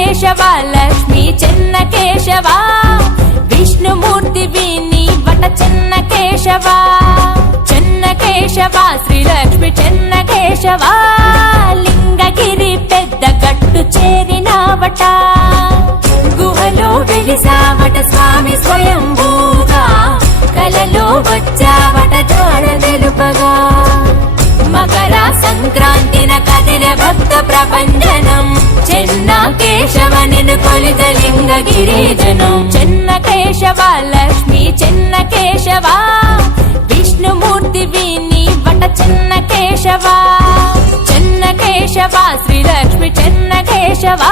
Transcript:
కేశవ లక్ష్మీ చెన్న కేశవ విష్ణుమూర్తి వీని వట చెన్న కేశవ చెన్న కేశవ శ్రీలక్ష్మి చెన్న కేశవ లింగగిరి పెద్ద గట్టు చేరినావట గుహలో వెలిసావట స్వామి స్వయంభూగా కలలో వచ్చావట జాడ తెలుపగా మకర సంక్రాంతిన కదిల భక్త ప్రపంచనం చెన్న కేశవ నిన్ను కొలిత లింగగిరిజనం చెన్న కేశవ లక్ష్మీ చెన్న కేశవ విష్ణుమూర్తి వీని వట చెన్న కేశవ చెన్న కేశవ శ్రీలక్ష్మి చెన్న కేశవ